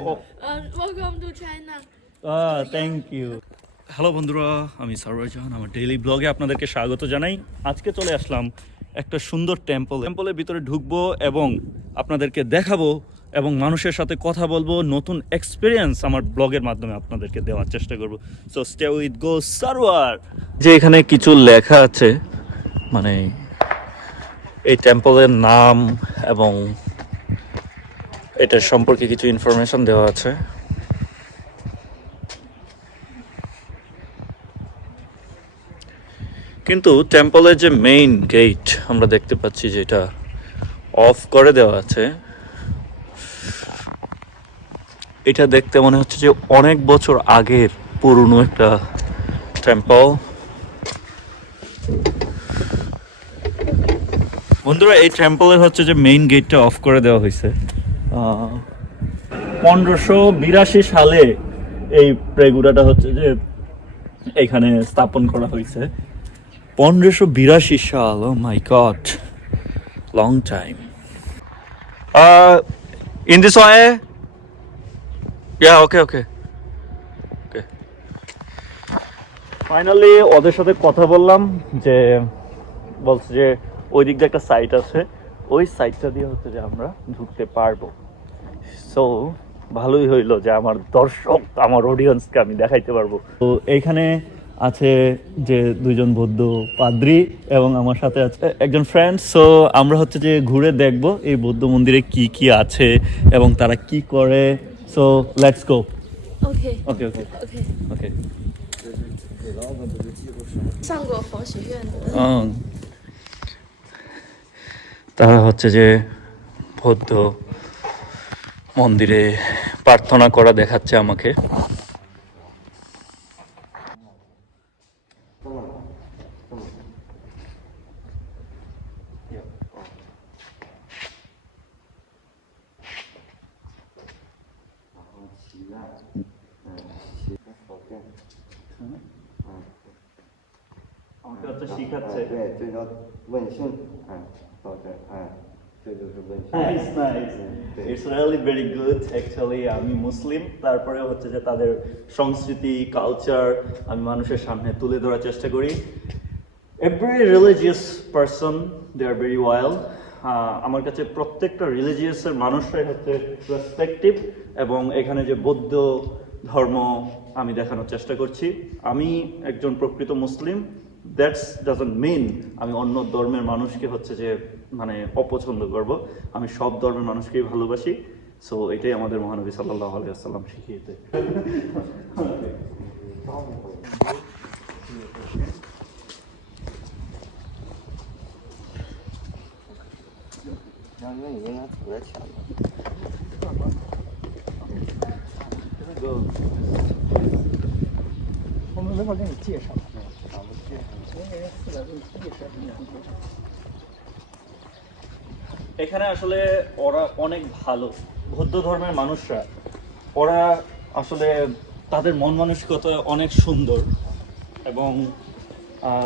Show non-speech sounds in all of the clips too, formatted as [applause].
Uh, welcome to China. Hello বন্ধুরা আমি সারওয়ার জাহান আমার ডেইলি ব্লগে আপনাদেরকে স্বাগত জানাই। আজকে চলে আসলাম একটা সুন্দর টেম্পল টেম্পলের ভিতরে ঢুকবো এবং আপনাদেরকে দেখাবো এবং মানুষের সাথে কথা বলব নতুন এক্সপিরিয়েন্স আমার ব্লগের মাধ্যমে আপনাদেরকে দেওয়ার চেষ্টা করব। So stay with go Sarwar যে এখানে কিছু লেখা আছে মানে এই টেম্পলের নাম এবং এটার সম্পর্কে কিছু ইনফরমেশন দেওয়া আছে। কিন্তু টেম্পলের যে মেইন গেট আমরা দেখতে পাচ্ছি যে এটা অফ করে দেওয়া আছে, এটা দেখতে মনে হচ্ছে যে অনেক বছর আগের পুরনো একটা টেম্পল বন্ধুরা, এই টেম্পলের হচ্ছে যে মেইন গেটটা অফ করে দেওয়া হয়েছে। পনেরোশো বিরাশি সালে এই প্রেগুড়াটা হচ্ছে যে এখানে স্থাপন করা হয়েছে। পনেরোশো বিরাশি সাল ও my God long time in this way yeah okay okay okay finally ওদের সাথে কথা বললাম যে বলছে যে ওই দিক দিয়ে একটা সাইট আছে। ওই সাইটটা দিয়ে হচ্ছে যে আমরা ঢুকতে পারবো সো ভালোই হইলো যে আমার দর্শক আমার অডিয়েন্সকে আমি দেখাইতে পারবো তো এইখানে আছে যে দুইজন বৌদ্ধ পাদ্রি এবং আমার সাথে আছে একজন ফ্রেন্ড সো আমরা হচ্ছে যে ঘুরে দেখব এই বৌদ্ধ মন্দিরে কি কি আছে এবং তারা কি করে so let's go OK okay okay OK， okay 上过佛学院的。 তারা হচ্ছে যে বৌদ্ধ মন্দিরে প্রার্থনা করা দেখাচ্ছে আমাকে। আমাকে হচ্ছে শিখাচ্ছে। আমি মুসলিম। তারপরে হচ্ছে যে তাদের সংস্কৃতি কালচার আমি মানুষের সামনে তুলে ধরার চেষ্টা করি। Every religious person they are very wild আমার কাছে প্রত্যেকটা রিলিজিয়াসের মানুষরাই হচ্ছে রেসপেক্টিভ এবং এখানে যে বৌদ্ধ ধর্ম আমি দেখানোর চেষ্টা করছি। আমি একজন প্রকৃত মুসলিম। দ্যাটস ডাজন্ট মিন আমি অন্য ধর্মের মানুষকে হচ্ছে যে মানে অপছন্দ করব আমি সব ধর্মের মানুষকেই ভালোবাসি সো এটাই আমাদের মহানবী সাল্লাহ আলিয়াল্লাম শিখিয়েছে 然后因为你应该走在前面。这个我们没法给你介绍， এখানে আসলে ওরা অনেক ভালো বৌদ্ধ ধর্মের মানুষরা। ওরা আসলে তাদের মন মানসিকতা অনেক সুন্দর এবং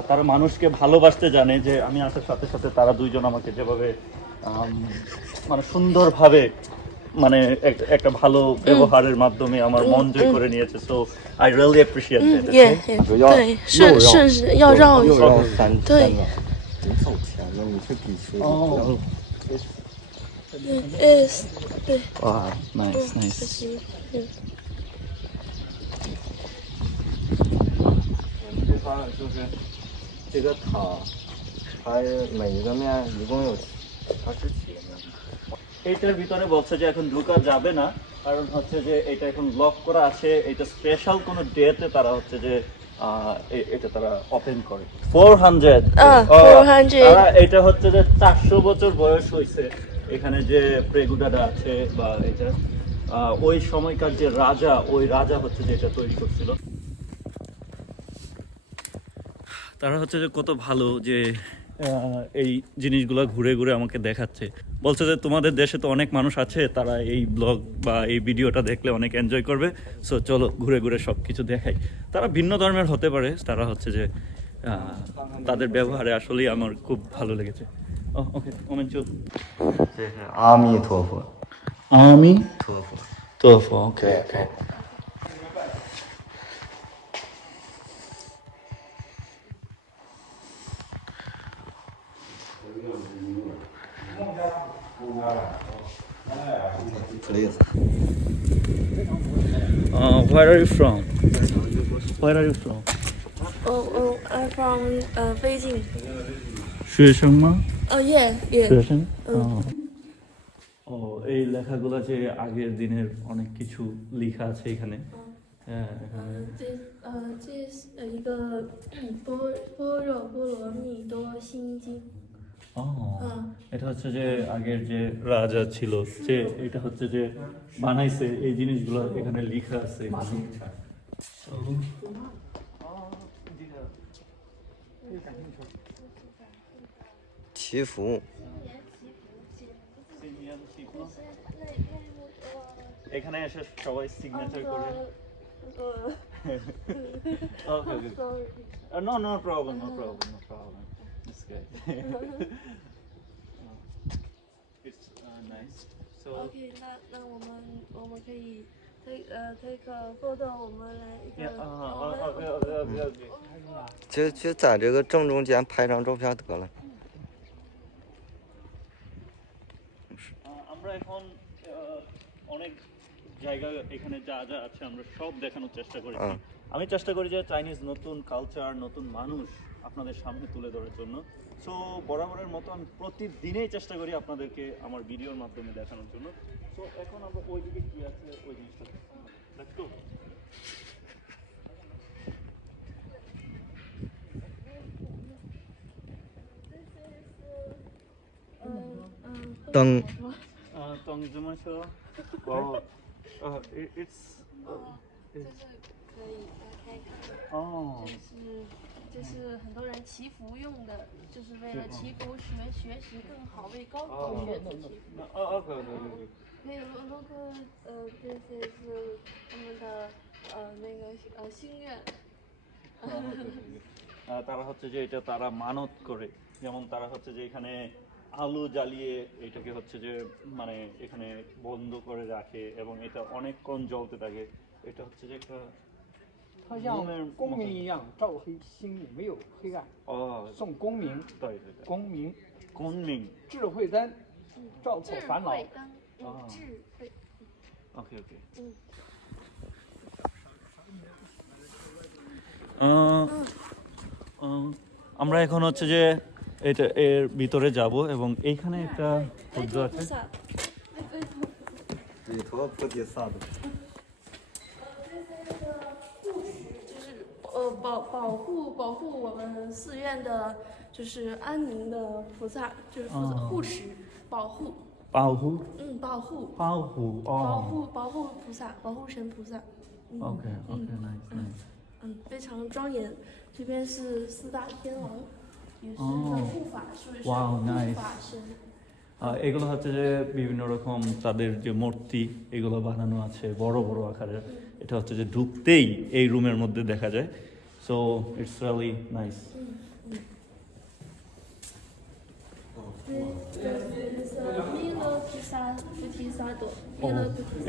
তারা মানুষকে ভালোবাসতে জানে যে আমি আসার সাথে সাথে তারা দুইজন আমাকে যেভাবে মানে সুন্দরভাবে মানে এক- একটা ভালো ব্যবহারের মাধ্যমে আমার মন জয় করে নিয়েছে so I really অ্যাপ্রিশিয়েট嗯， that 也主要对，顺顺是要绕一下。又绕三对三个，你走前面，你是比谁？哦，is 对， 哇，nice 这 nice 是嗯这块就是这个塔，它每一个面一共有，它是几个面？ এইটার ভিতরে বলছে যে এখন ঢোকা যাবে না কারণ হচ্ছে যে এটা এখন লক করা আছে এটা স্পেশাল কোনো ডেতে তারা হচ্ছে যে এটা তারা ওপেন করে। ফোর হান্ড্রেড 400 এটা হচ্ছে যে চারশো বছর বয়স হয়েছে এখানে যে প্রেগুডাটা আছে বা এটা ওই সময়কার যে রাজা ওই রাজা হচ্ছে যে এটা তৈরি করছিল। তারা হচ্ছে যে কত ভালো যে আহ, এই জিনিসগুলো ঘুরে ঘুরে আমাকে দেখাচ্ছে। বলছে যে তোমাদের দেশে তো অনেক মানুষ আছে তারা এই ব্লগ বা এই ভিডিওটা দেখলে অনেক এনজয় করবে। সো চলো ঘুরে ঘুরে সব কিছু দেখাই। তারা ভিন্ন ধর্মের হতে পারে তারা হচ্ছে যে তাদের ব্যবহারে আসলেই আমার খুব ভালো লেগেছে। আমি আমি ওকে Uh, where are you from? Where are you from? Oh, oh, I'm from uh, Beijing. 学生吗？ Oh yeah, yeah. 学生ও এই লেখাগুলো যে আগের দিনের অনেক কিছু লেখা আছে এখানে হ্যাঁ এখানে এটা হচ্ছে যে আগের যে রাজা ছিল যে এটা হচ্ছে যে বানাইছে এই জিনিসগুলো এখানে লেখা আছে। এখানে এসে সবাই সিগনেচার করে। [laughs] Uh, okay okay. No no problem no problem no Problem it's [laughs] good it's nice so [laughs] OK，那那我们我们可以 take 呃 take a photo，我们来一个 Yeah, 我 uh, 们 okay, okay, okay, okay. 就就在这个正中间拍张照片得了。 আহ, আমরা এখন আহ, অনেক জায়গা এখানে যা যা আছে আমরা সব দেখানোর চেষ্টা করি হ্যাঁ। আমি চেষ্টা করি যে চাইনিজ নতুন কালচার নতুন মানুষ আপনাদের সামনে তুলে ধরার জন্য। সো বরাবরের মতো আমি প্রতিদিনেই চেষ্টা করি আপনাদেরকে আমার ভিডিওর মাধ্যমে দেখানোর জন্য। সো এখন আমরা ওই দিকে কী আছে ওই জিনিসটা তং তং uh, um, um, Tong. Uh, [laughs] 说？哦，呃，it it's 就是可以打开看，哦这是这是很多人祈福用的，就是为了祈福学学习更好，为高考学子祈福。哦，OK OK OK。可以，look 呃，这些是他们的呃那个呃心愿。 আহ, তারা হচ্ছে যে এটা তারা মানত করে যেমন তারা হচ্ছে যে এখানে আলু জ্বালিয়ে এটাকে হচ্ছে যে মানে এখানে বন্ধ করে রাখে এবং এটা অনেকক্ষণ জ্বলতে থাকে এটা হচ্ছে যে একটা 它像公民一样，照黑，心里没有黑暗， ও 送公民， তাই তাই তাই। 公民 কোন মিং 智慧灯，照破智烦恼。慧灯，嗯哦，智慧， ওকে ওকে 嗯。 আমরা এখন হচ্ছে যে এটা এর ভিতরে যাব এবং এইখানে একটা 白 বুদ্ধ 头 আছে 菩萨，白白头。弥陀菩提萨埵。就是呃保保护保护我们寺院的，就是安宁的菩萨，就是负责哦护持、保护， পাহু 嗯，保护， পাহু 保 ও 护保护菩萨，保护神菩萨，嗯 ওকে okay nice nice 嗯，非常庄严。这边是四大天王， Oh. Uh, এগুলো হচ্ছে যে বিভিন্ন রকম তাদের যে মূর্তি এগুলো বানানো আছে বড় বড় আকারের। এটা হচ্ছে যে ঢুকতেই এই রুমের মধ্যে দেখা যায়। সো ইটস রিয়েলি নাইস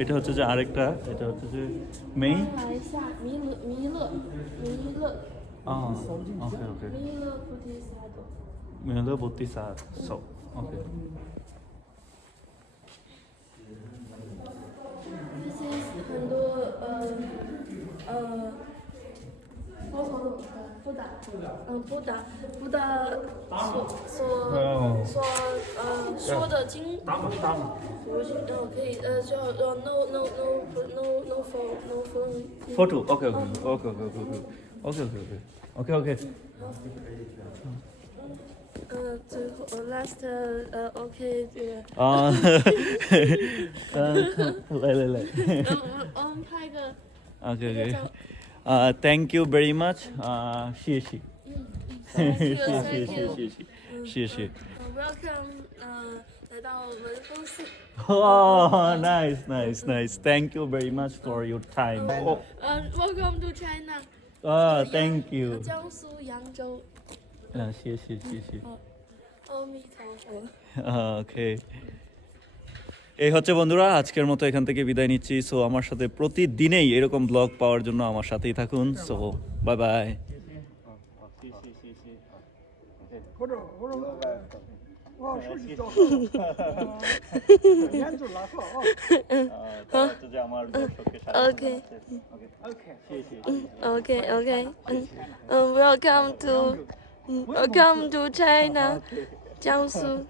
এটা হচ্ছে যে আরেকটা এটা হচ্ছে যে মেই Ah, okay, okay. Mila Bodhisattva. Mila So, okay. This is Buddha, no no no no no for no for photo okay okay okay okay。OK OK OK OK OK。呃，最后 last 呃 OK 这个。啊，嗯，来来来。嗯，我们拍个。OK OK。呃，Thank you very much。啊，谢谢。谢谢谢谢谢谢谢。Welcome，呃，来到我们公司。Oh, nice, nice, nice. Thank you very much for your time. Uh, welcome to China. ah, thank you. 江苏扬州。啊，谢谢谢谢。阿弥陀佛。 Ah, okay. এই হচ্ছে বন্ধুরা আজকের মতো এখান থেকে বিদায় নিচ্ছি so আমার সাথে প্রতিদিনেই এরকম ব্লগ পাওয়ার জন্য আমার সাথেই থাকুন so bye by 我这我这 ok okok welcome to welcome to china 江苏